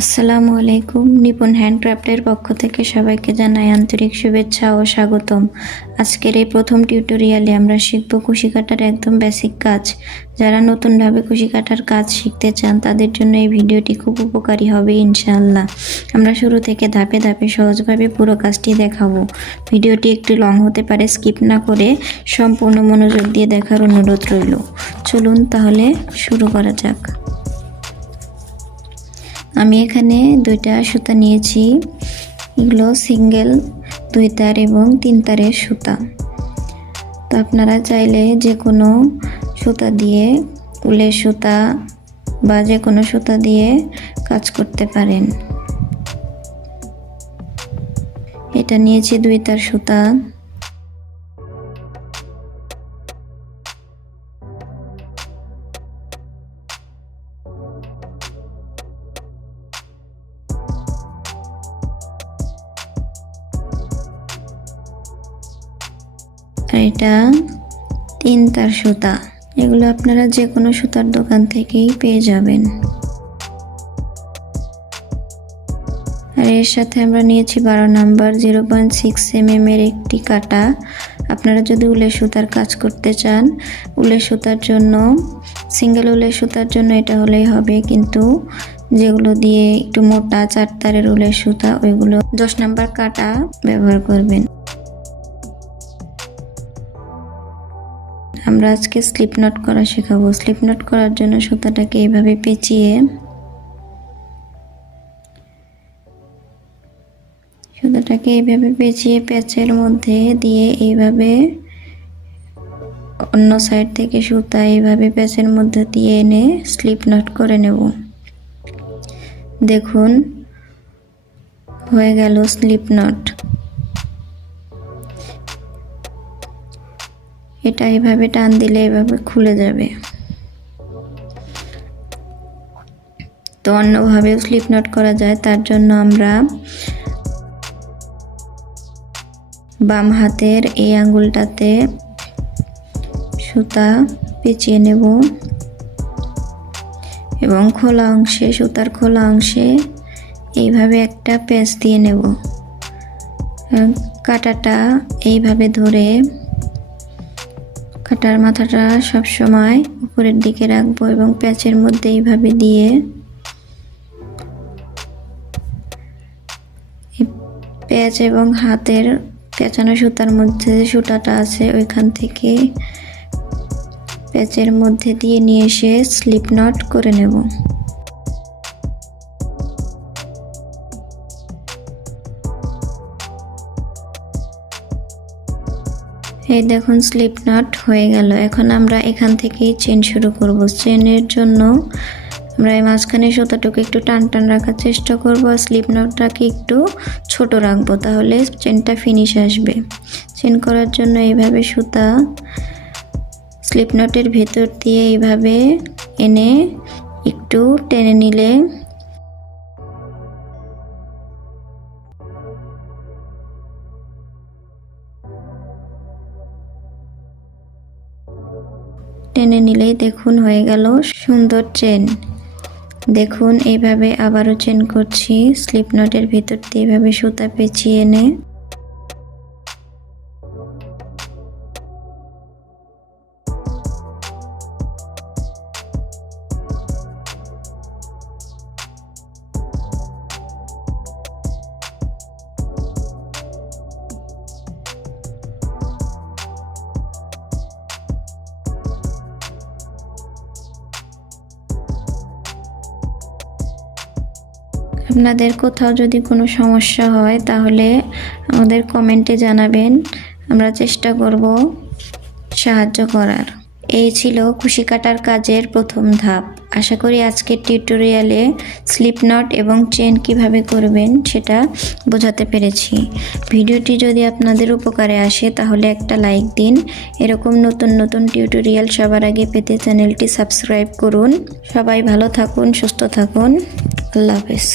আসসালামু আলাইকুম। নিপুণ হ্যান্ডক্রাফটের পক্ষ থেকে সবাইকে জানাই আন্তরিক শুভেচ্ছা ও স্বাগতম। আজকের এই প্রথম টিউটোরিয়ালে আমরা শিখব কুশি কাটার একদম বেসিক কাজ। যারা নতুনভাবে কুশি কাটার কাজ শিখতে চান তাদের জন্য এই ভিডিওটি খুব উপকারী হবে ইনশাআল্লাহ। আমরা শুরু থেকে ধাপে ধাপে সহজভাবে পুরো কাজটি দেখাবো। ভিডিওটি একটু লং হতে পারে, স্কিপ না করে সম্পূর্ণ মনোযোগ দিয়ে দেখার অনুরোধ রইল। চলুন তাহলে শুরু করা যাক। আমি এখানে দুইটা সুতা নিয়েছি। এগুলো সিঙ্গেল 2 তার এবং 3 তারের সুতা। তো আপনারা চাইলে যে কোনো সুতা দিয়ে, উলের সুতা বা যে কোনো সুতা দিয়ে কাজ করতে পারেন। এটা নিয়েছি 2 তার সুতা। আর এটা 3 তার সুতা। এগুলো আপনারা যে কোনো সুতার দোকান থেকেই পেয়ে যাবেন। আর এর সাথে আমরা নিয়েছি 12 নাম্বার 0.6 mm এর একটি কাটা। আপনারা যদি উলের সুতার কাজ করতে চান, উলের সুতার জন্য, সিঙ্গেল উলের সুতার জন্য এটা হলেই হবে, কিন্তু যেগুলো দিয়ে একটু মোটা 4 তারের উলের সুতা, ওইগুলো 10 নাম্বার কাটা ব্যবহার করবেন। আমরা আজকে স্লিপ নট করা শেখাবো। স্লিপ নট করার জন্য সুতাটাকে এইভাবে পেঁচিয়ে, প্যাচের মধ্যে দিয়ে এইভাবে অন্য সাইড থেকে সুতা এইভাবে প্যাচের মধ্যে দিয়ে এনে স্লিপ নট করে নেব। দেখুন হয়ে গেল স্লিপ নট। এটা এইভাবে টান দিলে এভাবে খুলে যাবে। তো অন্যভাবেও স্লিপ নট করা যায়। তার জন্য আমরা বাম হাতের এই আঙ্গুলটাতে সুতা পেঁচিয়ে নেব এবং খোলা অংশে, সুতার খোলা অংশে এইভাবে একটা প্যাচ দিয়ে নেব। কাঁটাটা এইভাবে ধরে, কাটার মাথাটা সব সময় উপরের দিকে রাখবো এবং প্যাচের মধ্যে এইভাবে দিয়ে প্যাচ এবং হাতের পেঁচানো সুতার মধ্যে যে সুতাটা আছে ওইখান থেকে প্যাচের মধ্যে দিয়ে নিয়ে এসে স্লিপ নট করে নেব। এই দেখুন স্লিপ নট হয়ে গেল। এখন আমরা এখান থেকেই চেন শুরু করব। চেনের জন্য আমরা এই মাঝখানে সুতাটাকে একটু টান টান রাখার চেষ্টা করব আর স্লিপ নটটাকে একটু ছোট রাখবো, তাহলে চেনটা ফিনিশ আসবে। চেন করার জন্য এইভাবে সুতা স্লিপ নটের ভেতর দিয়ে এইভাবে এনে একটু টেনে নিলে নিলেই দেখুন হয়ে গেল সুন্দর চেন। দেখুন এইভাবে আবারও চেন করছি। স্লিপ নটের ভিতর দিয়ে এইভাবে সুতা পেঁচিয়ে এনে আপনাদের কোথাও যদি কোনো সমস্যা হয় তাহলে আমাদের কমেন্টে জানাবেন, আমরা চেষ্টা করব সাহায্য করার। এই ছিল কুশি কাটার কাজের প্রথম ধাপ। আশা করি আজকের টিউটোরিয়ালে স্লিপ নট এবং চেন কিভাবে করবেন সেটা বোঝাতে পেরেছি। ভিডিওটি যদি আপনাদের উপকারে আসে তাহলে একটা লাইক দিন। এরকম নতুন নতুন টিউটোরিয়াল সবার আগে পেতে চ্যানেলটি সাবস্ক্রাইব করুন। সবাই ভালো থাকুন, সুস্থ থাকুন। আল্লাহ হাফেজ।